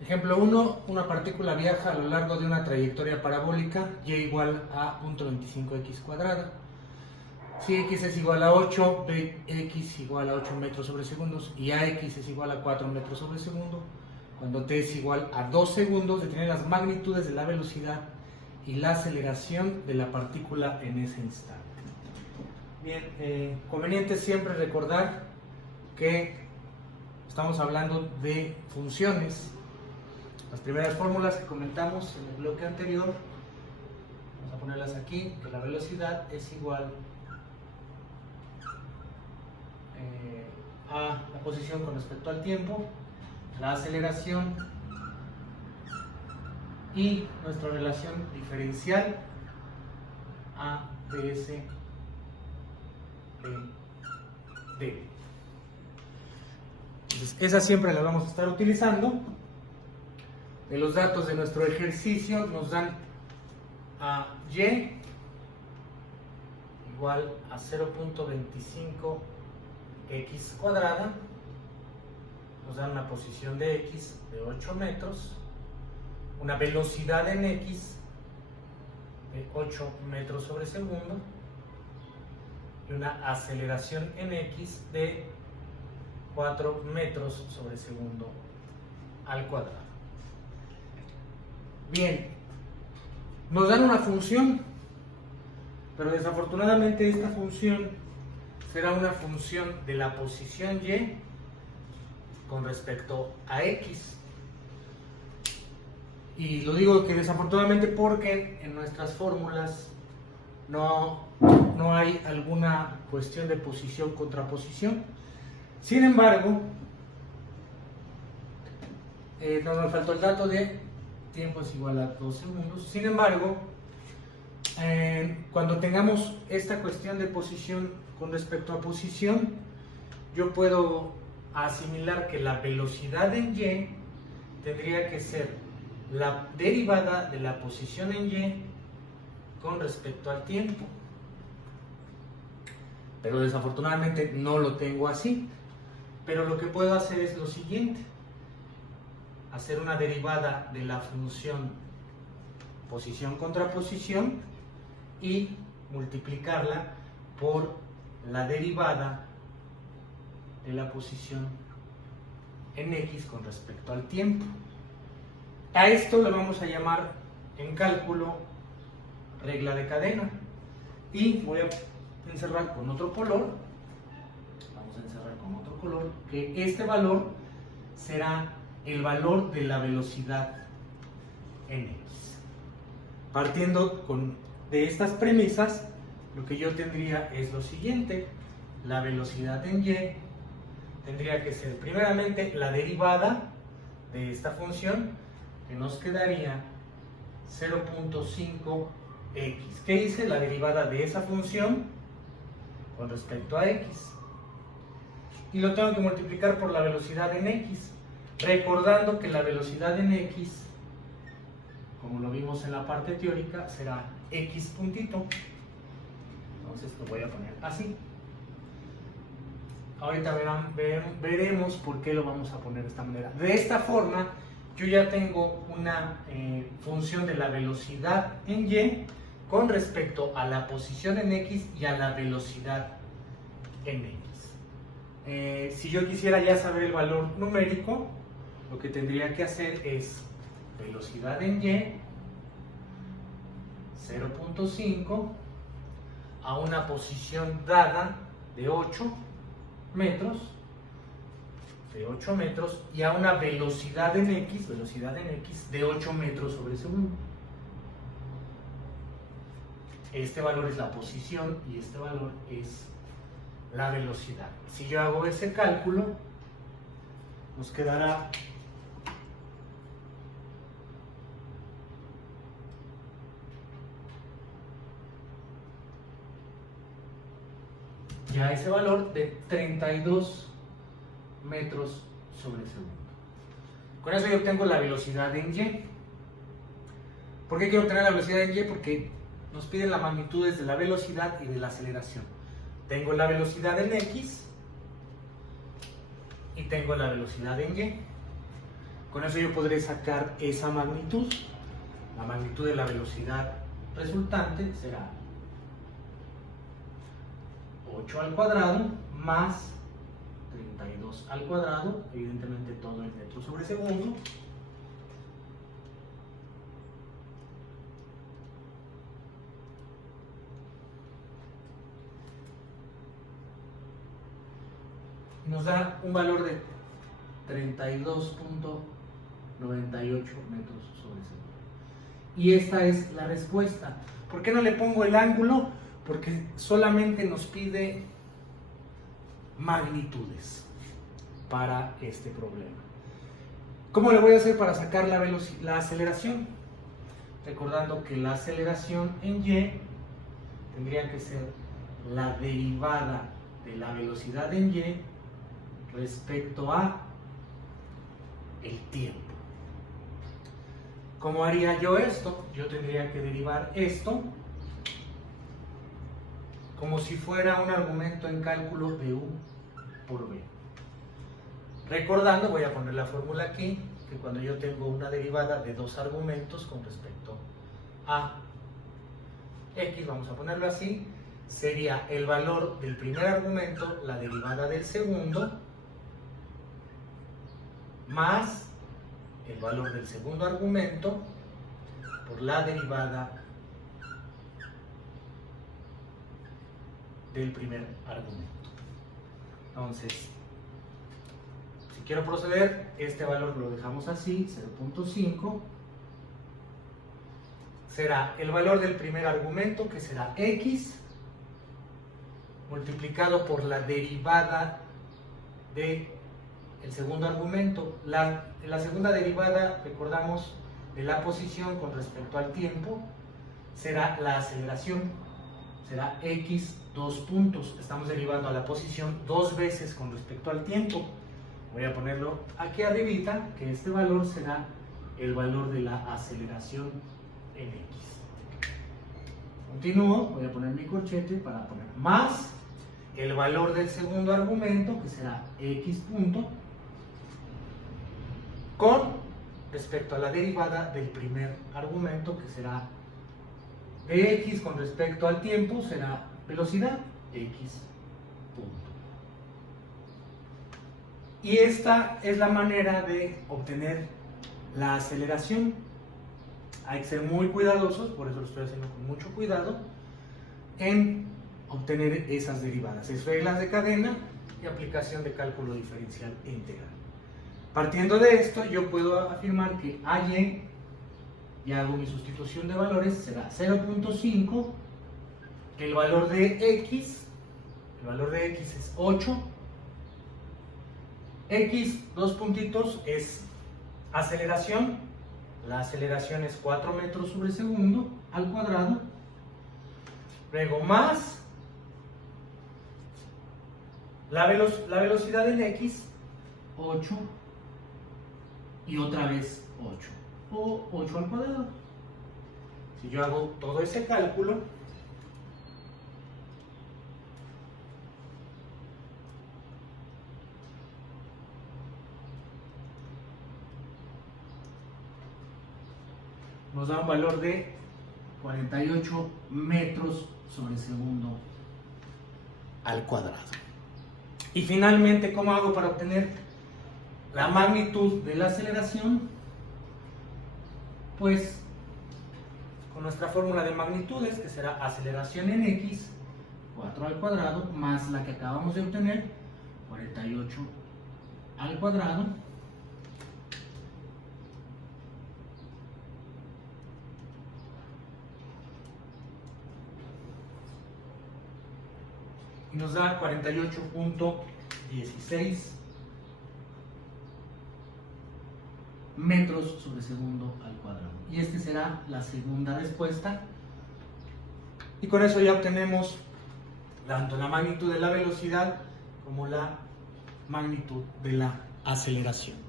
Ejemplo 1, una partícula viaja a lo largo de una trayectoria parabólica y igual a 0.25x cuadrada. Si x es igual a 8, bx igual a 8 metros sobre segundos y ax es igual a 4 metros sobre segundo, cuando t es igual a 2 segundos, detener las magnitudes de la velocidad y la aceleración de la partícula en ese instante. Bien, conveniente siempre recordar que estamos hablando de funciones. Las primeras fórmulas que comentamos en el bloque anterior, vamos a ponerlas aquí, que la velocidad es igual a la posición con respecto al tiempo, la aceleración y nuestra relación diferencial a ds d. Entonces, esa siempre la vamos a estar utilizando. De los datos de nuestro ejercicio nos dan a y igual a 0.25x cuadrada, nos dan una posición de x de 8 metros, una velocidad en x de 8 metros sobre segundo y una aceleración en x de 4 metros sobre segundo al cuadrado. Bien, nos dan una función, pero desafortunadamente esta función será una función de la posición y con respecto a x. Y lo digo que desafortunadamente porque en nuestras fórmulas no hay alguna cuestión de posición contra posición. Sin embargo, nos faltó el dato de tiempo es igual a 2 segundos. Sin embargo, cuando tengamos esta cuestión de posición con respecto a posición, yo puedo asimilar que la velocidad en y tendría que ser la derivada de la posición en y con respecto al tiempo. Pero desafortunadamente no lo tengo así. Pero lo que puedo hacer es lo siguiente: hacer una derivada de la función posición contra posición y multiplicarla por la derivada de la posición en x con respecto al tiempo. A esto lo vamos a llamar en cálculo regla de cadena. Y voy a encerrar con otro color. Vamos a encerrar con otro color, que este valor será el valor de la velocidad en x. Partiendo de estas premisas, lo que yo tendría es lo siguiente: la velocidad en y tendría que ser primeramente la derivada de esta función, que nos quedaría 0.5x. ¿Qué hice? La derivada de esa función con respecto a x. Y lo tengo que multiplicar por la velocidad en x. Recordando que la velocidad en x, como lo vimos en la parte teórica, será x puntito. Entonces lo voy a poner así. Ahorita veremos por qué lo vamos a poner de esta manera. De esta forma, yo ya tengo una función de la velocidad en y con respecto a la posición en x y a la velocidad en x. Si yo quisiera ya saber el valor numérico, lo que tendría que hacer es velocidad en y 0.5 a una posición dada de 8 metros y a una velocidad en x de 8 metros sobre segundo. Este valor es la posición y este valor es la velocidad. Si yo hago ese cálculo, nos quedará ya ese valor de 32 metros sobre segundo. Con eso yo obtengo la velocidad en y. ¿Por qué quiero obtener la velocidad en y? Porque nos piden las magnitudes de la velocidad y de la aceleración. Tengo la velocidad en x y tengo la velocidad en y. Con eso yo podré sacar esa magnitud. La magnitud de la velocidad resultante será 8 al cuadrado más 32 al cuadrado, evidentemente todo en metros sobre segundo, nos da un valor de 32.98 metros sobre segundo. Y esta es la respuesta. ¿Por qué no le pongo el ángulo? Porque solamente nos pide magnitudes para este problema. ¿Cómo le voy a hacer para sacar la aceleración? Recordando que la aceleración en y tendría que ser la derivada de la velocidad en y respecto a el tiempo. ¿Cómo haría yo esto? Yo tendría que derivar esto como si fuera un argumento en cálculo de U por B. Recordando, voy a poner la fórmula aquí, que cuando yo tengo una derivada de dos argumentos con respecto a X, vamos a ponerlo así, sería el valor del primer argumento, la derivada del segundo, más el valor del segundo argumento por la derivada del primer argumento. Entonces, si quiero proceder, este valor lo dejamos así, 0.5, será el valor del primer argumento, que será X, multiplicado por la derivada del segundo argumento. La segunda derivada, recordamos, de la posición con respecto al tiempo, será la aceleración, será X 2 puntos. Estamos derivando a la posición dos veces con respecto al tiempo. Voy a ponerlo aquí arribita, que este valor será el valor de la aceleración en X. Continúo, voy a poner mi corchete para poner más el valor del segundo argumento, que será X punto, con respecto a la derivada del primer argumento, que será de X con respecto al tiempo, será velocidad X punto. Y esta es la manera de obtener la aceleración. Hay que ser muy cuidadosos, por eso lo estoy haciendo con mucho cuidado, en obtener esas derivadas. Es reglas de cadena y aplicación de cálculo diferencial e integral. Partiendo de esto, yo puedo afirmar que AY, y hago mi sustitución de valores, será 0.5, el valor de X es 8, X, dos puntitos, es aceleración, la aceleración es 4 metros sobre segundo al cuadrado, luego más la velocidad en X, 8, y otra vez 8, o 8 al cuadrado. Si yo hago todo ese cálculo, nos da un valor de 48 metros sobre segundo al cuadrado. Y finalmente, ¿cómo hago para obtener la magnitud de la aceleración? Pues con nuestra fórmula de magnitudes, que será aceleración en X, 4 al cuadrado, más la que acabamos de obtener, 48 al cuadrado, y nos da 48.16 metros sobre segundo al cuadrado. Y esta será la segunda respuesta. Y con eso ya obtenemos tanto la magnitud de la velocidad como la magnitud de la aceleración.